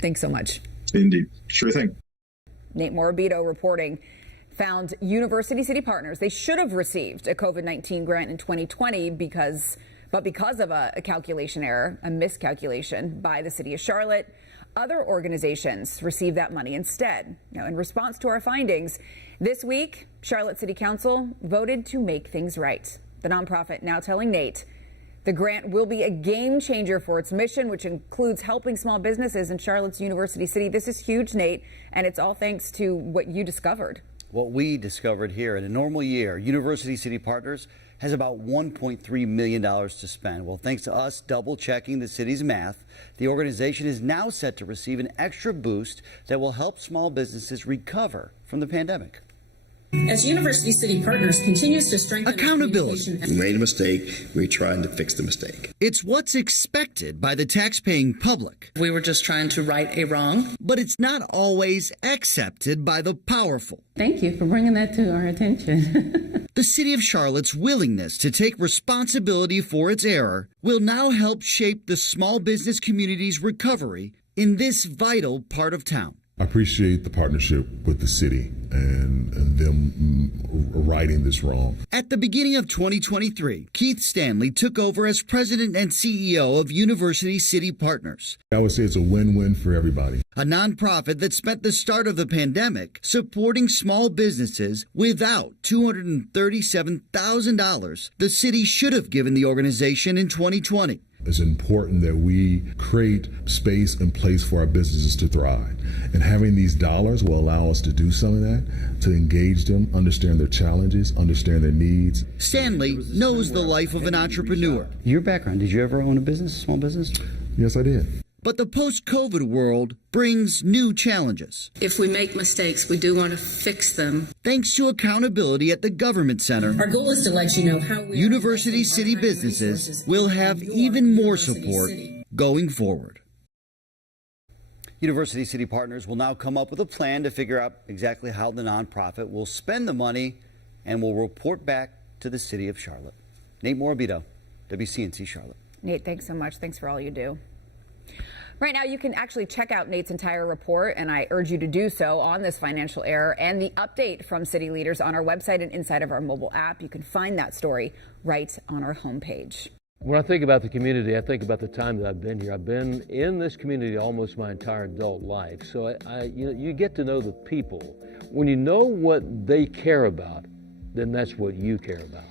Thanks so much. Indeed. Sure thing. Nate Morabito reporting found University City Partners. They should have received a COVID-19 grant in 2020 because of a calculation error, a miscalculation by the city of Charlotte, other organizations received that money instead. Now, in response to our findings, this week, Charlotte City Council voted to make things right. The nonprofit now telling Nate the grant will be a game changer for its mission, which includes helping small businesses in Charlotte's University City. This is huge, Nate, and it's all thanks to what you discovered. What we discovered here. In a normal year, University City Partners has about $1.3 million to spend. Well, thanks to us double-checking the city's math, the organization is now set to receive an extra boost that will help small businesses recover from the pandemic. As University City Partners continues to strengthen accountability. We made a mistake. We're trying to fix the mistake. It's what's expected by the tax-paying public. We were just trying to right a wrong. But it's not always accepted by the powerful. Thank you for bringing that to our attention. The city of Charlotte's willingness to take responsibility for its error will now help shape the small business community's recovery in this vital part of town. I appreciate the partnership with the city and them righting this wrong. At the beginning of 2023, Keith Stanley took over as president and CEO of University City Partners. I would say it's a win-win for everybody. A nonprofit that spent the start of the pandemic supporting small businesses without $237,000 the city should have given the organization in 2020. It's important that we create space and place for our businesses to thrive. And having these dollars will allow us to do some of that, to engage them, understand their challenges, understand their needs. Stanley knows the life of an entrepreneur. Your background, did you ever own a business, a small business? Yes, I did. But the post-COVID world brings new challenges. If we make mistakes, we do want to fix them. Thanks to accountability at the Government Center, Our goal is to let you know how we University City businesses will have even more support going forward. University City Partners will now come up with a plan to figure out exactly how the nonprofit will spend the money and will report back to the city of Charlotte. Nate Morabito, WCNC Charlotte. Nate, thanks so much. Thanks for all you do. Right now, you can actually check out Nate's entire report, and I urge you to do so, on this financial error and the update from city leaders on our website and inside of our mobile app. You can find that story right on our homepage. When I think about the community, I think about the time that I've been here. I've been in this community almost my entire adult life. So you get to know the people. When you know what they care about, then that's what you care about.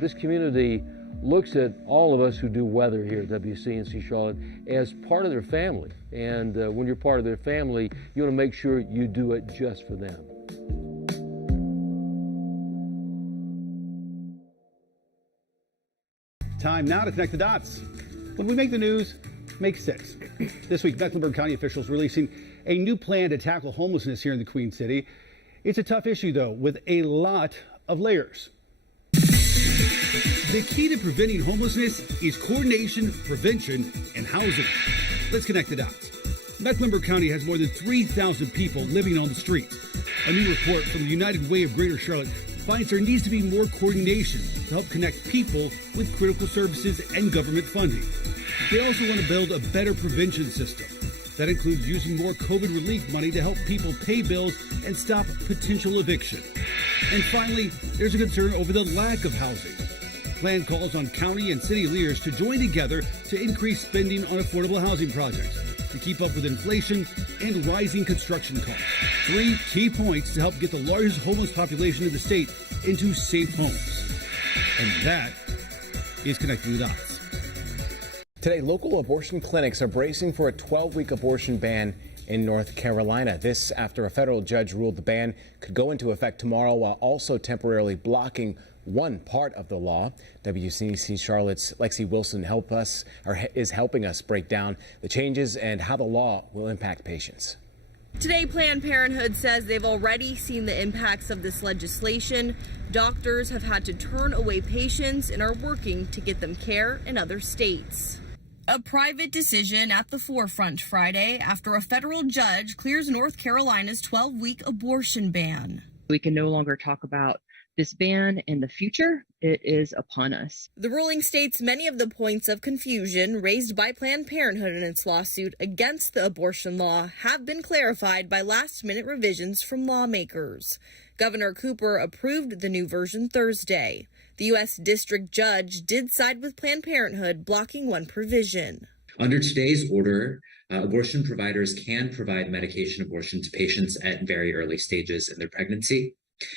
This community looks at all of us who do weather here at WCNC Charlotte as part of their family. And when you're part of their family, you want to make sure you do it just for them. Time now to connect the dots. When we make the news, make sense. This week, Mecklenburg County officials releasing a new plan to tackle homelessness here in the Queen City. It's a tough issue, though, with a lot of layers. The key to preventing homelessness is coordination, prevention, and housing. Let's connect the dots. Mecklenburg County has more than 3,000 people living on the streets. A new report from the United Way of Greater Charlotte finds there needs to be more coordination to help connect people with critical services and government funding. They also want to build a better prevention system. That includes using more COVID relief money to help people pay bills and stop potential eviction. And finally, there's a concern over the lack of housing. The plan calls on county and city leaders to join together to increase spending on affordable housing projects to keep up with inflation and rising construction costs. 3 key points to help get the largest homeless population in the state into safe homes. And that is Connecting the Dots. Today, local abortion clinics are bracing for a 12-week abortion ban in North Carolina. This after a federal judge ruled the ban could go into effect tomorrow while also temporarily blocking one part of the law. WCNC Charlotte's Lexi Wilson is helping us break down the changes and how the law will impact patients. Today, Planned Parenthood says they've already seen the impacts of this legislation. Doctors have had to turn away patients and are working to get them care in other states. A private decision at the forefront Friday after a federal judge clears North Carolina's 12-week abortion ban. We can no longer talk about this ban in the future, it is upon us. The ruling states many of the points of confusion raised by Planned Parenthood in its lawsuit against the abortion law have been clarified by last-minute revisions from lawmakers. Governor Cooper approved the new version Thursday. The U.S. District Judge did side with Planned Parenthood, blocking one provision. Under today's order, abortion providers can provide medication abortion to patients at very early stages in their pregnancy.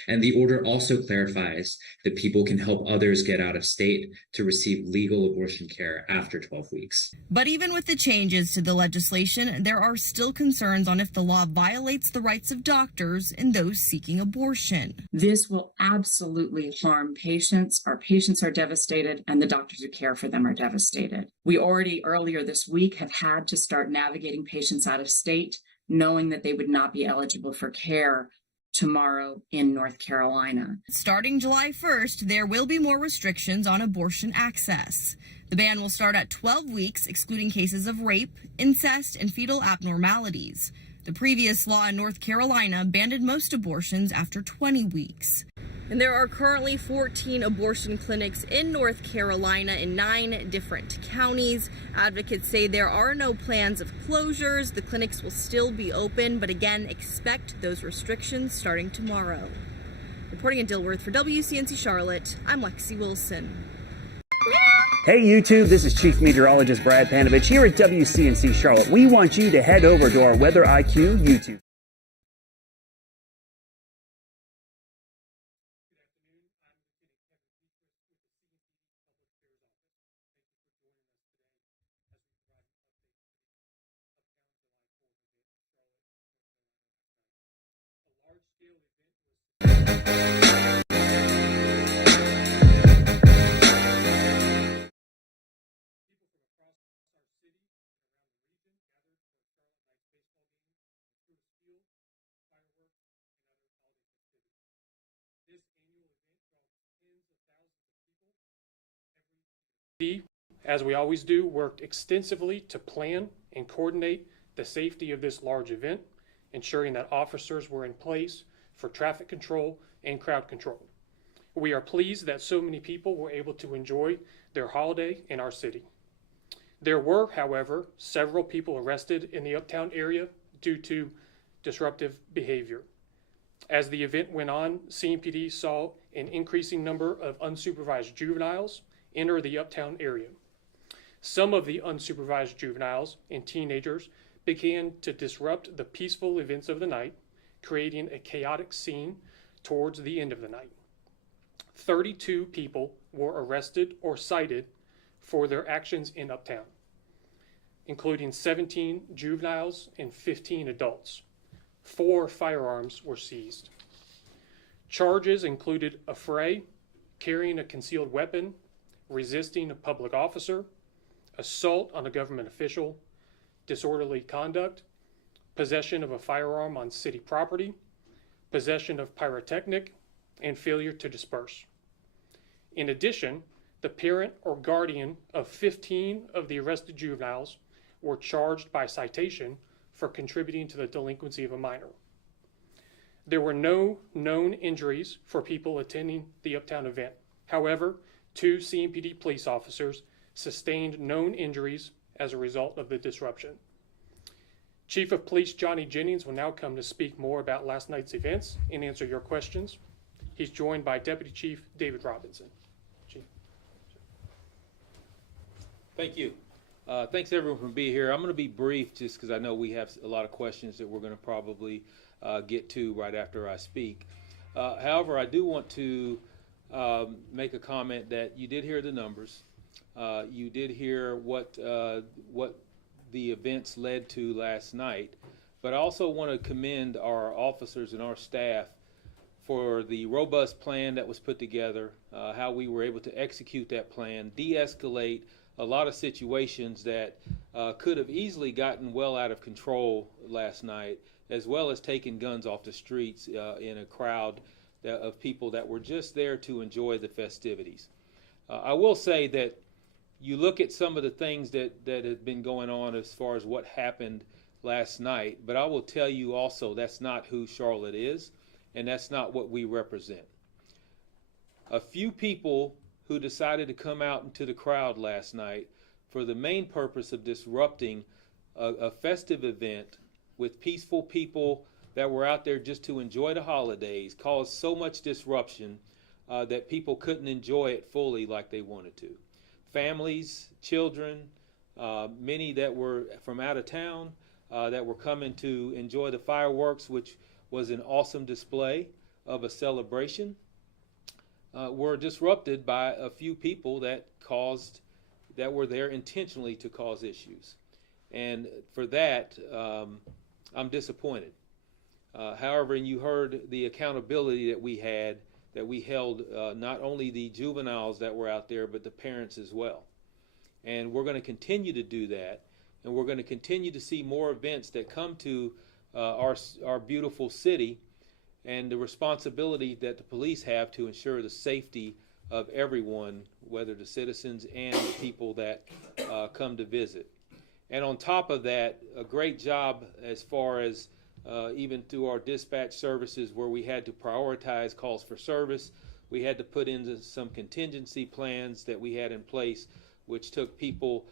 And the order also clarifies that people can help others get out of state to receive legal abortion care after 12 weeks. But even with the changes to the legislation, there are still concerns on if the law violates the rights of doctors and those seeking abortion. This will absolutely harm patients. Our patients are devastated, and the doctors who care for them are devastated. We already earlier this week have had to start navigating patients out of state, knowing that they would not be eligible for care tomorrow in North Carolina. Starting July 1st, there will be more restrictions on abortion access. The ban will start at 12 weeks, excluding cases of rape, incest, and fetal abnormalities. The previous law in North Carolina banned most abortions after 20 weeks. And there are currently 14 abortion clinics in North Carolina in 9 different counties. Advocates say there are no plans of closures. The clinics will still be open, but again, expect those restrictions starting tomorrow. Reporting in Dilworth for WCNC Charlotte, I'm Lexi Wilson. Hey YouTube, this is Chief Meteorologist Brad Panovich here at WCNC Charlotte. We want you to head over to our Weather IQ YouTube. As we always do, worked extensively to plan and coordinate the safety of this large event, ensuring that officers were in place for traffic control and crowd control. We are pleased that so many people were able to enjoy their holiday in our city. There were, however, several people arrested in the Uptown area due to disruptive behavior. As the event went on, CMPD saw an increasing number of unsupervised juveniles enter the Uptown area. Some of the unsupervised juveniles and teenagers began to disrupt the peaceful events of the night, creating a chaotic scene towards the end of the night. 32 people were arrested or cited for their actions in Uptown, including 17 juveniles and 15 adults. 4 firearms were seized. Charges included affray, carrying a concealed weapon, resisting a public officer, assault on a government official, disorderly conduct, possession of a firearm on city property, possession of pyrotechnic, and failure to disperse. In addition, the parent or guardian of 15 of the arrested juveniles were charged by citation for contributing to the delinquency of a minor. There were no known injuries for people attending the Uptown event. However, 2 CMPD police officers sustained known injuries as a result of the disruption. Chief of Police Johnny Jennings will now come to speak more about last night's events and answer your questions. He's joined by Deputy Chief David Robinson. Chief. Thank you. Thanks everyone for being here. I'm going to be brief just because I know we have a lot of questions that we're going to probably get to right after I speak. However, I do want to make a comment that you did hear the numbers. You did hear what the events led to last night, but I also want to commend our officers and our staff for the robust plan that was put together, how we were able to execute that plan, de-escalate a lot of situations that could have easily gotten well out of control last night, as well as taking guns off the streets in a crowd of people that were just there to enjoy the festivities. I will say that you look at some of the things that have been going on as far as what happened last night, but I will tell you also that's not who Charlotte is, and that's not what we represent. a few people who decided to come out into the crowd last night for the main purpose of disrupting a festive event with peaceful people that were out there just to enjoy the holidays caused so much disruption that people couldn't enjoy it fully like they wanted to. Families, children, many that were from out of town that were coming to enjoy the fireworks, which was an awesome display of a celebration, were disrupted by a few people that were there intentionally to cause issues. And for that, I'm disappointed. However, and you heard the accountability that we held not only the juveniles that were out there, but the parents as well. And we're going to continue to do that, and we're going to continue to see more events that come to our beautiful city, and the responsibility that the police have to ensure the safety of everyone, whether the citizens and the people that come to visit. And on top of that, a great job as far as even through our dispatch services where we had to prioritize calls for service. We had to put in some contingency plans that we had in place, which took people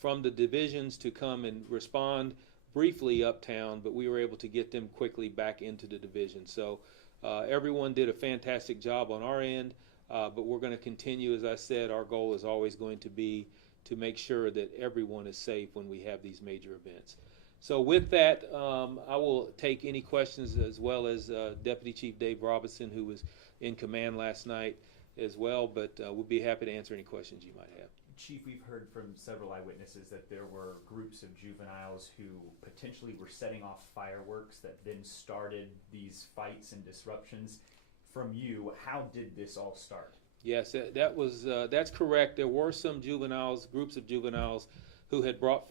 from the divisions to come and respond briefly uptown, but we were able to get them quickly back into the division. So everyone did a fantastic job on our end, but we're going to continue. As I said, our goal is always going to be to make sure that everyone is safe when we have these major events. So with that, I will take any questions, as well as Deputy Chief Dave Robinson, who was in command last night as well, but we'll be happy to answer any questions you might have. Chief, we've heard from several eyewitnesses that there were groups of juveniles who potentially were setting off fireworks that then started these fights and disruptions. From you, how did this all start? Yes, that's correct. There were some groups of juveniles who had brought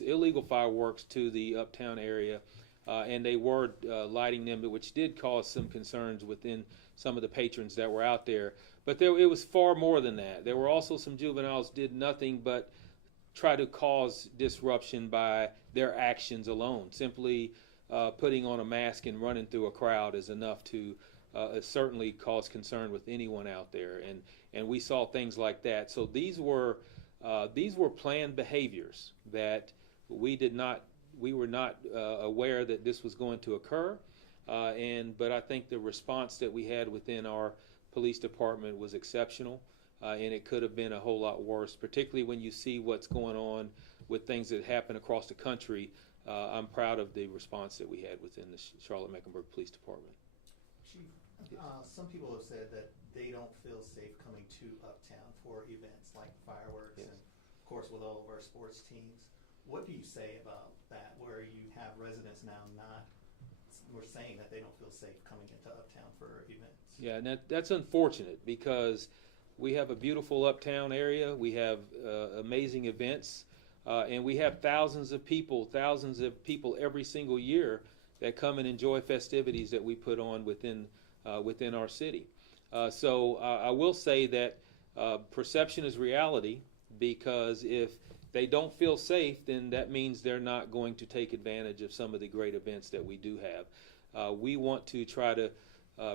illegal fireworks to the Uptown area, and they were lighting them, which did cause some concerns within some of the patrons that were out there. But it was far more than that. There were also some juveniles did nothing but try to cause disruption by their actions alone. Simply putting on a mask and running through a crowd is enough to certainly cause concern with anyone out there. And we saw things like that. So these were planned behaviors that we were not aware that this was going to occur. But I think the response that we had within our police department was exceptional, and it could have been a whole lot worse, particularly when you see what's going on with things that happen across the country. I'm proud of the response that we had within the Charlotte-Mecklenburg Police Department. Chief, some people have said that they don't feel safe coming to Uptown for events like fireworks, yes, and of course with all of our sports teams. What do you say about that, where you have residents now we're saying that they don't feel safe coming into Uptown for events? Yeah, and that's unfortunate, because we have a beautiful Uptown area. We have amazing events, and we have thousands of people every single year that come and enjoy festivities that we put on within our city. So I will say that perception is reality, because if they don't feel safe, then that means they're not going to take advantage of some of the great events that we do have. We want to try to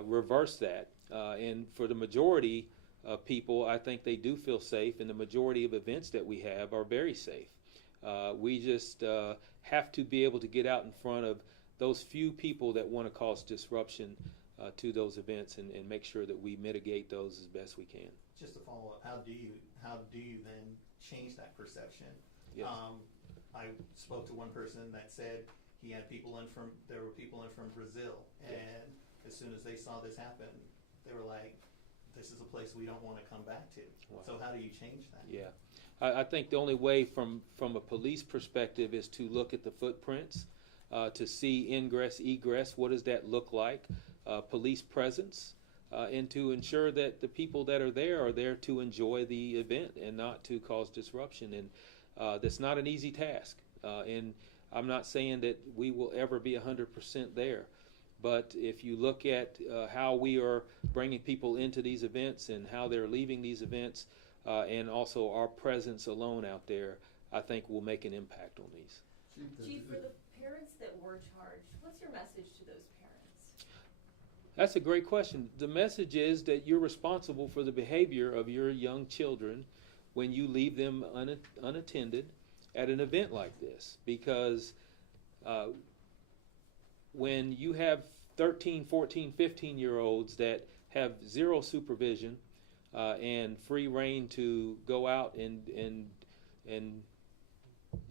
reverse that. And for the majority of people, I think they do feel safe, and the majority of events that we have are very safe. We just have to be able to get out in front of those few people that want to cause disruption to those events, and make sure that we mitigate those as best we can. Just to follow up, how do you then change that perception? Yes. I spoke to one person that said there were people in from Brazil, and as soon as they saw this happen, they were like, this is a place we don't want to come back to. Wow. So how do you change that? Yeah, I think the only way from a police perspective is to look at the footprints, to see ingress, egress, what does that look like, police presence, and to ensure that the people that are there to enjoy the event and not to cause disruption. And that's not an easy task. And I'm not saying that we will ever be 100% there. But if you look at how we are bringing people into these events and how they're leaving these events, and also our presence alone out there, I think will make an impact on these. Chief, for the parents that were charged, what's your message to those That's a great question. The message is that you're responsible for the behavior of your young children when you leave them unattended at an event like this, because when you have 13, 14, 15-year-olds that have zero supervision and free reign to go out and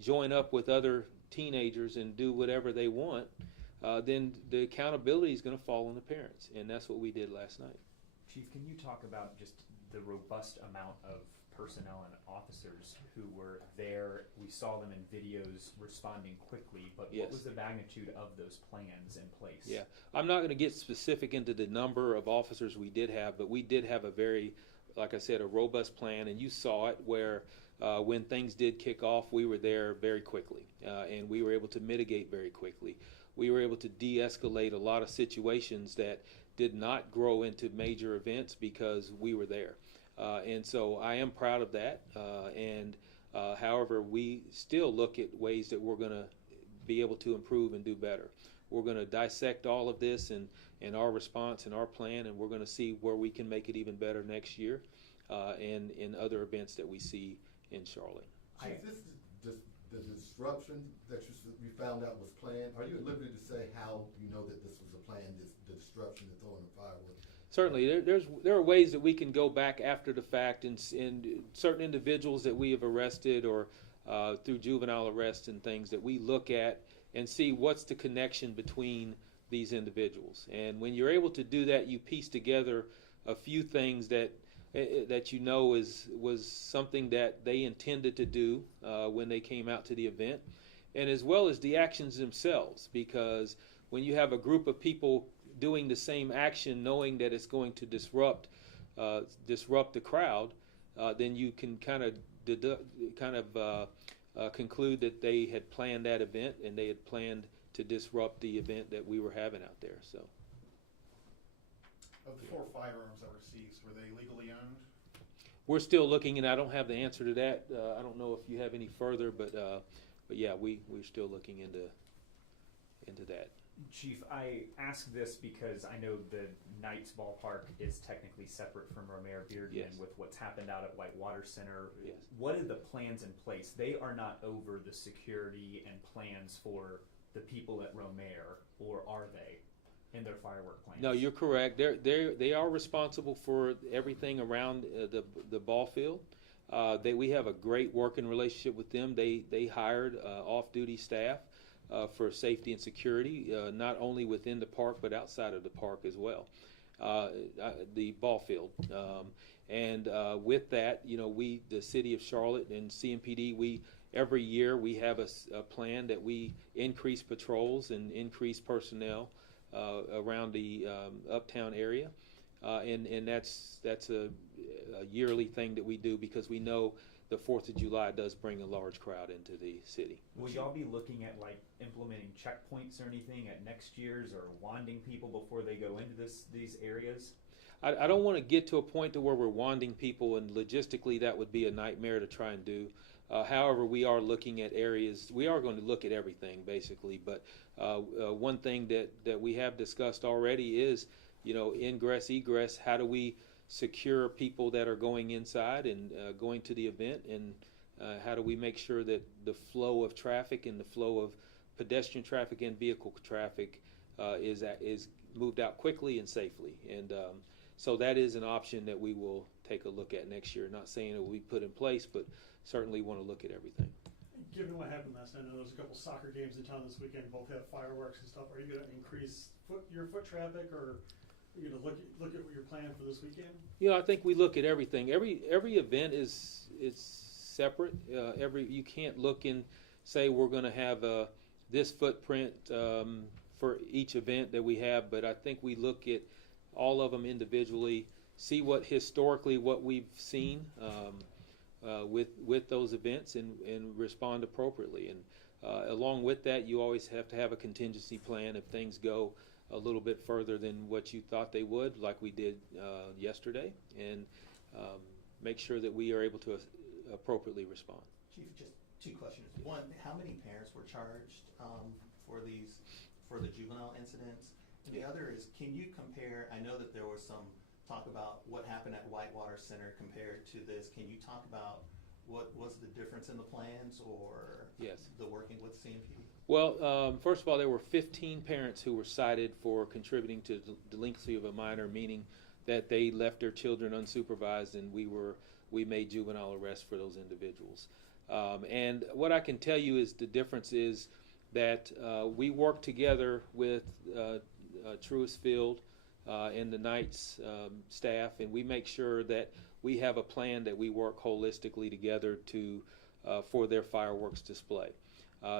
join up with other teenagers and do whatever they want, then the accountability is going to fall on the parents, and that's what we did last night. Chief, can you talk about just the robust amount of personnel and officers who were there? We saw them in videos responding quickly, but Yes. What was the magnitude of those plans in place? Yeah, I'm not going to get specific into the number of officers we did have, but we did have a very, like I said, a robust plan, and you saw it where when things did kick off, we were there very quickly, and we were able to mitigate very quickly. We were able to de-escalate a lot of situations that did not grow into major events because we were there. And so I am proud of that. However, we still look at ways that we're going to be able to improve and do better. We're going to dissect all of this and our response and our plan, and we're going to see where we can make it even better next year and in other events that we see in Charlotte. The disruption that you found out was planned, are you at liberty to say how you know that this was a plan, the disruption and throwing the fireworks? Certainly, there are ways that we can go back after the fact, and certain individuals that we have arrested or through juvenile arrests and things that we look at and see what's the connection between these individuals. And when you're able to do that, you piece together a few things that you know was something that they intended to do when they came out to the event, and as well as the actions themselves, because when you have a group of people doing the same action knowing that it's going to disrupt the crowd, then you can kind of conclude that they had planned that event and they had planned to disrupt the event that we were having out there. So, of the 4 firearms that were seized, were they legally owned? we're still looking, and I don't have the answer to that. I don't know if you have any further, but yeah, we're still looking into that. Chief, I ask this because I know the Knights ballpark is technically separate from Romare Bearden. Yes. With what's happened out at Whitewater Center. Yes. What are the plans in place? They are not over the security and plans for the people at Romare, or are they, in their firework plans? No, you're correct. They are responsible for everything around the ball field. We have a great working relationship with them. They hired off-duty staff for safety and security, not only within the park but outside of the park as well, the ball field. With that, the city of Charlotte and CMPD, every year we have a plan that we increase patrols and increase personnel around the Uptown area, and that's a yearly thing that we do because we know the 4th of July does bring a large crowd into the city. Will y'all be looking at implementing checkpoints or anything at next year's, or wanding people before they go into these areas? I don't want to get to a point to where we're wanding people, and logistically that would be a nightmare to try and do. However, we are looking at areas. We are going to look at everything basically, but one thing that we have discussed already is, ingress, egress. How do we secure people that are going inside and going to the event, and how do we make sure that the flow of traffic and the flow of pedestrian traffic and vehicle traffic is moved out quickly and safely? And so that is an option that we will take a look at next year. Not saying it will be put in place, but certainly want to look at everything. Given what happened last night, I know there's a couple soccer games in town this weekend, both have fireworks and stuff. Are you going to increase your foot traffic, or are you going to look at what you're planning for this weekend? I think we look at everything. Every event is separate. You can't look and say we're going to have this footprint for each event that we have, but I think we look at all of them individually, see what we've seen with those events, and respond appropriately. And along with that, you always have to have a contingency plan if things go a little bit further than what you thought they would, like we did yesterday, and make sure that we are able to appropriately respond. Chief, just 2 questions. One, how many parents were charged for the juvenile incidents? The other is, can you compare, I know that there was some talk about what happened at Whitewater Center compared to this. Can you talk about what was the difference in the plans or the working with CMPD? Well, first of all, there were 15 parents who were cited for contributing to delinquency of a minor, meaning that they left their children unsupervised, and we made juvenile arrests for those individuals. And what I can tell you is the difference is that we work together with Truist Field and the Knights staff, and we make sure that we have a plan that we work holistically together to for their fireworks display.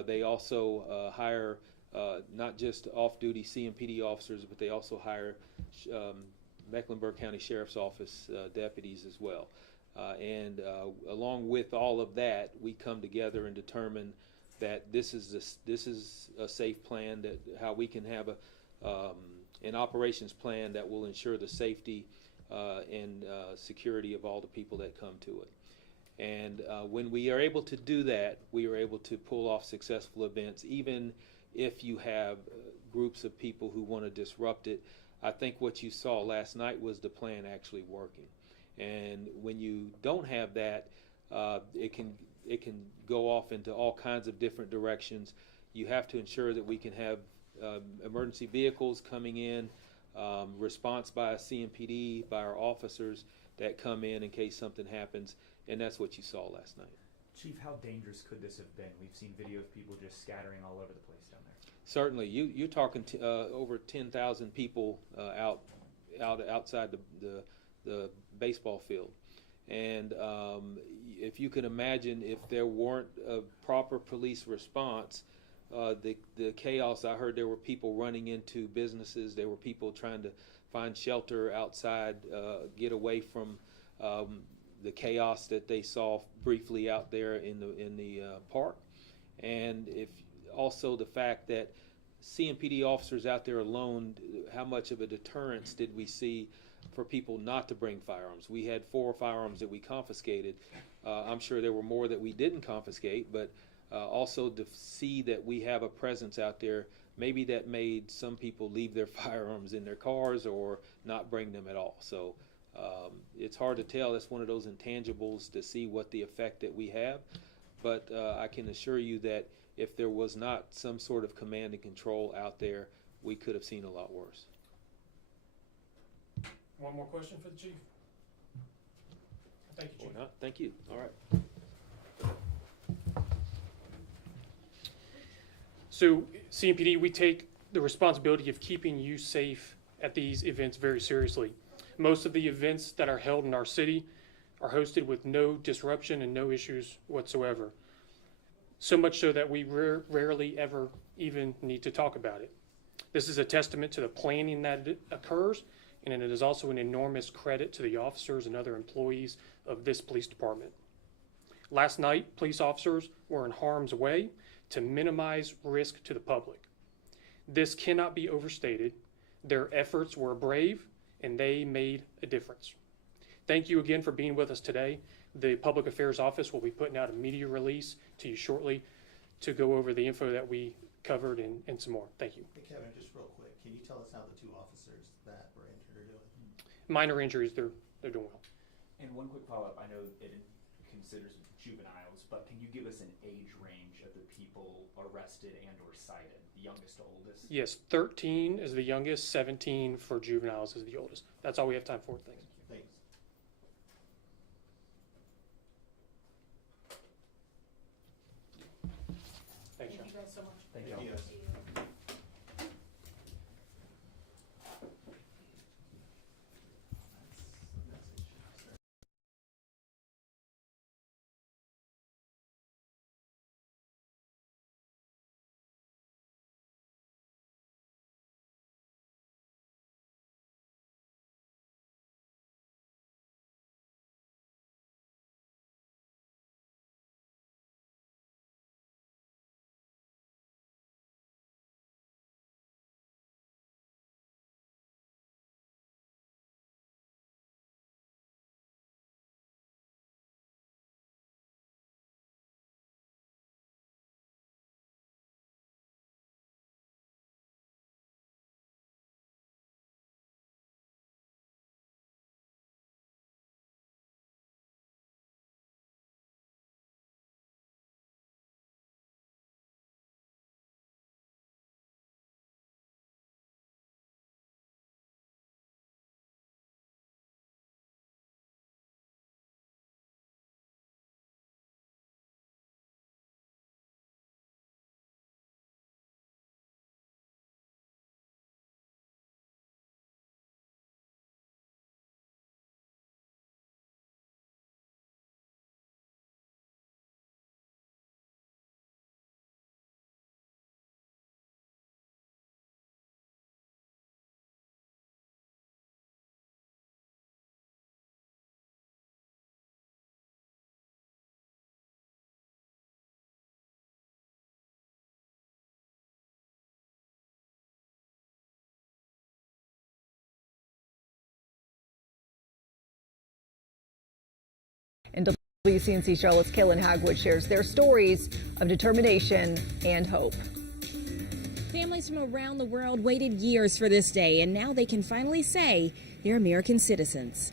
They also hire not just off-duty CMPD officers, but they also hire Mecklenburg County Sheriff's Office deputies as well. And along with all of that, we come together and determine that this is a safe plan, that how we can have an operations plan that will ensure the safety and security of all the people that come to it. And when we are able to do that, we are able to pull off successful events, even if you have groups of people who want to disrupt it. I think what you saw last night was the plan actually working. And when you don't have that, it can go off into all kinds of different directions. You have to ensure that we can have emergency vehicles coming in, response by CMPD, by our officers that come in case something happens, and that's what you saw last night. Chief, how dangerous could this have been? We've seen video of people just scattering all over the place down there. Certainly, you're talking over 10,000 people outside the baseball field, and if you can imagine, if there weren't a proper police response, the chaos. I heard there were people running into businesses. There were people trying to find shelter outside, get away from the chaos that they saw briefly out there in the park, and if also the fact that CMPD officers out there alone, how much of a deterrence did we see for people not to bring firearms? We had 4 firearms that we confiscated. I'm sure there were more that we didn't confiscate, but also to see that we have a presence out there, maybe that made some people leave their firearms in their cars or not bring them at all. So it's hard to tell. That's one of those intangibles to see what the effect that we have. But I can assure you that if there was not some sort of command and control out there, we could have seen a lot worse. One more question for the chief? Thank you, Chief. Or not. Thank you. All right. So CMPD, we take the responsibility of keeping you safe at these events very seriously. Most of the events that are held in our city are hosted with no disruption and no issues whatsoever. So much so that we rarely ever even need to talk about it. This is a testament to the planning that occurs, and it is also an enormous credit to the officers and other employees of this police department. Last night, police officers were in harm's way to minimize risk to the public. This cannot be overstated. Their efforts were brave, and they made a difference. Thank you again for being with us today. The Public Affairs Office will be putting out a media release to you shortly to go over the info that we covered and some more. Thank you. Hey, Kevin, just real quick, can you tell us how the 2 officers that were injured are doing? Minor injuries, they're doing well. And one quick follow-up, I know it considers juveniles, but can you give us an age range of the people arrested and or cited, the youngest to oldest? Yes, 13 is the youngest, 17 for juveniles is the oldest. That's all we have time for. Thanks. Thanks. Thanks, John. Thank you guys so much. Thank you. Thank you. WCNC Charlotte's Kaylin Hagwood shares their stories of determination and hope. Families from around the world waited years for this day, and now they can finally say they're American citizens.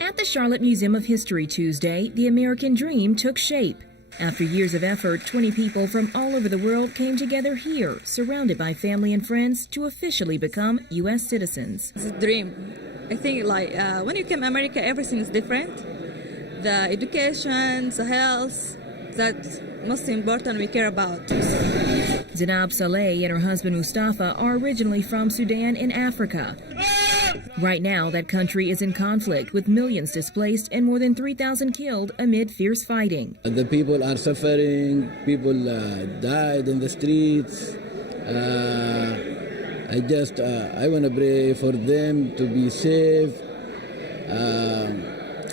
At the Charlotte Museum of History Tuesday, the American dream took shape. After years of effort, 20 people from all over the world came together here, surrounded by family and friends, to officially become U.S. citizens. It's a dream. I think when you come to America, everything is different. The education, the health, that's most important we care about. Zainab Saleh and her husband Mustafa are originally from Sudan in Africa. Right now, that country is in conflict with millions displaced and more than 3,000 killed amid fierce fighting. The people are suffering, people died in the streets. I want to pray for them to be safe.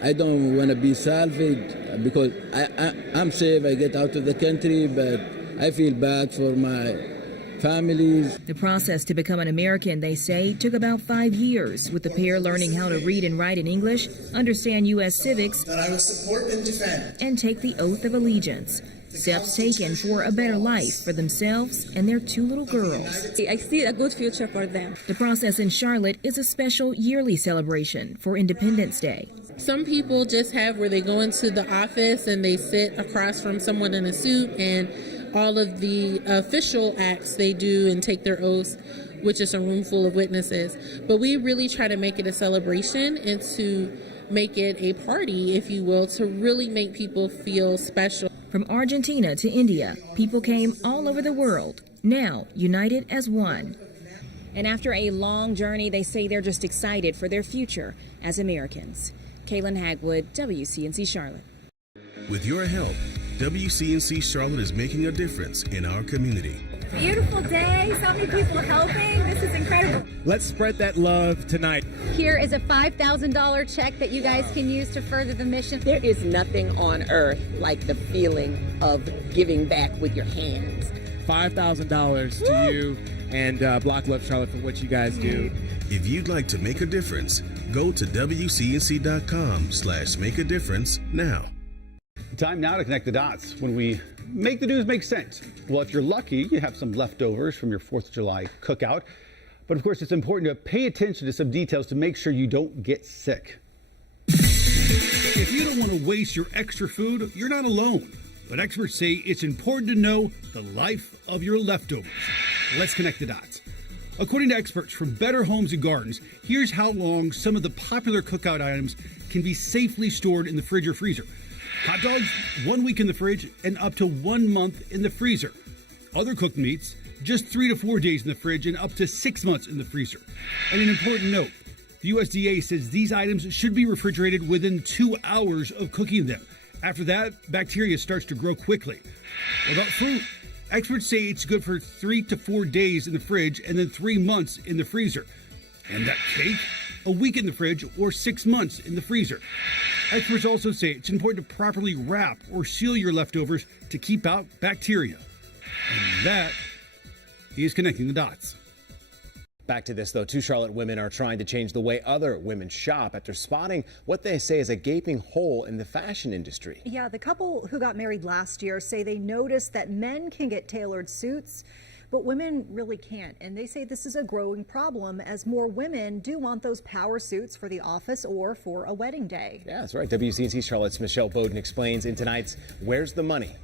I don't want to be selfish because I'm safe, I get out of the country, but I feel bad for my families. The process to become an American, they say, took about 5 years, with the pair learning how to read and write in English, understand U.S. civics, that I will support and defend, and take the oath of allegiance. Steps taken for a better life for themselves and their 2 little girls. I see a good future for them. The process in Charlotte is a special yearly celebration for Independence Day. Some people just have where they go into the office and they sit across from someone in a suit, and all of the official acts they do and take their oaths, which is a room full of witnesses. But we really try to make it a celebration and to make it a party, if you will, to really make people feel special. From Argentina to India, people came all over the world, now united as one. And after a long journey, they say they're just excited for their future as Americans. Kaylin Hagwood, WCNC Charlotte. With your help, WCNC Charlotte is making a difference in our community. Beautiful day, so many people helping. This is incredible. Let's spread that love tonight. Here is a $5,000 check that you guys can use to further the mission. There is nothing on earth like the feeling of giving back with your hands. $5,000 to you and Block Love Charlotte for what you guys do. If you'd like to make a difference, go to WCNC.com/make-a-difference now. Time now to connect the dots when we make the news make sense. Well, if you're lucky, you have some leftovers from your 4th of July cookout. But of course, it's important to pay attention to some details to make sure you don't get sick. If you don't want to waste your extra food, you're not alone. But experts say it's important to know the life of your leftovers. Let's connect the dots. According to experts from Better Homes and Gardens, here's how long some of the popular cookout items can be safely stored in the fridge or freezer. Hot dogs, 1 week in the fridge and up to 1 month in the freezer. Other cooked meats, just 3 to 4 days in the fridge and up to 6 months in the freezer. And an important note, the USDA says these items should be refrigerated within 2 hours of cooking them. After that, bacteria starts to grow quickly. What about fruit? Experts say it's good for 3 to 4 days in the fridge and then 3 months in the freezer. And that cake? A week in the fridge or 6 months in the freezer. Experts also say it's important to properly wrap or seal your leftovers to keep out bacteria. And that is connecting the dots. Back to this, though. 2 Charlotte women are trying to change the way other women shop after spotting what they say is a gaping hole in the fashion industry. Yeah, the couple who got married last year say they noticed that men can get tailored suits, but women really can't. And they say this is a growing problem as more women do want those power suits for the office or for a wedding day. Yeah, that's right. WCNC Charlotte's Michelle Bowden explains in tonight's Where's the Money?